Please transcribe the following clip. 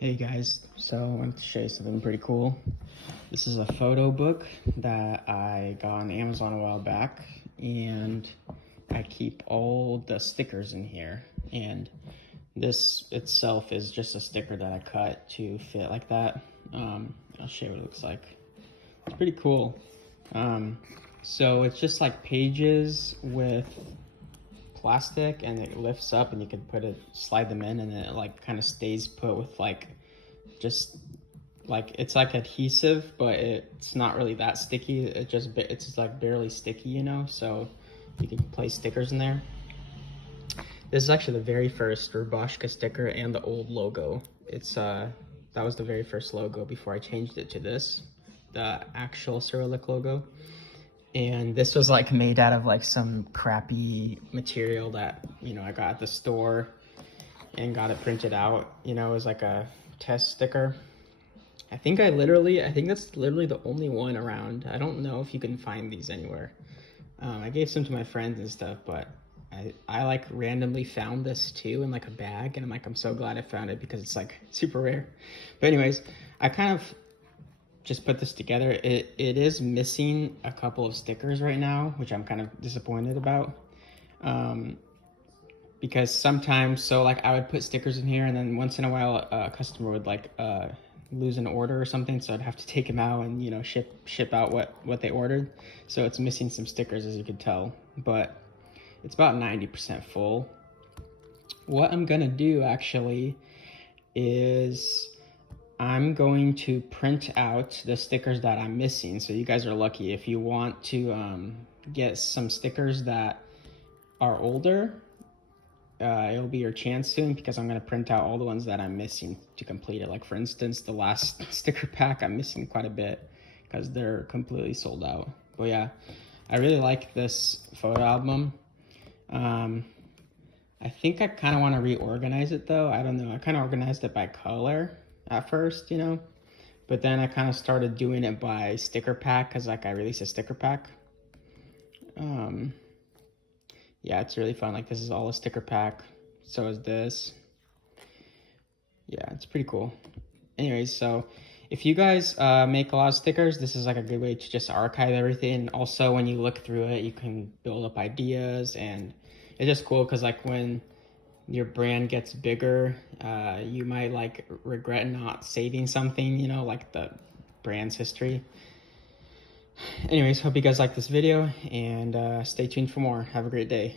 Hey guys, so I wanted to show you something pretty cool. This is a photo book that I got on Amazon a while back, and I keep all the stickers in here. And this itself is just a sticker that I cut to fit like that. I'll show you what it looks like. It's pretty cool. So it's just like pages with plastic, and it lifts up and you can slide them in, and then it like kind of stays put with like just like it's like adhesive, but it's not really that sticky. It's just like barely sticky, you know, so you can place stickers in there. This is actually the very first Rubashka sticker and the old logo. That was the very first logo before I changed it to this, the actual Cyrillic logo. And this was like made out of like some crappy material that, you know, I got at the store and got it printed out. You know, it was like a test sticker. I think that's literally the only one around. I don't know if you can find these anywhere. I gave some to my friends and stuff, but I like randomly found this too in like a bag, and I'm so glad I found it because it's like super rare. But anyways, I kind of just put this together. It is missing a couple of stickers right now, which I'm kind of disappointed about. Because sometimes, so like I would put stickers in here, and then once in a while a customer would like lose an order or something, so I'd have to take them out and, you know, ship out what they ordered. So it's missing some stickers, as you could tell, but it's about 90% full. What I'm gonna do actually is I'm going to print out the stickers that I'm missing. So you guys are lucky if you want to get some stickers that are older. It'll be your chance soon, because I'm going to print out all the ones that I'm missing to complete it. Like for instance, the last sticker pack, I'm missing quite a bit because they're completely sold out. But yeah, I really like this photo album. I think I kind of want to reorganize it though. I don't know. I kind of organized it by color at first, you know, but then I kind of started doing it by sticker pack, because like I released a sticker pack. Yeah, it's really fun. Like this is all a sticker pack. So is this. Yeah, it's pretty cool. Anyways, so if you guys make a lot of stickers, this is like a good way to just archive everything. Also, when you look through it, you can build up ideas, and it's just cool because like when your brand gets bigger, you might like regret not saving something, you know, like the brand's history. Anyways, hope you guys like this video, and stay tuned for more. Have a great day.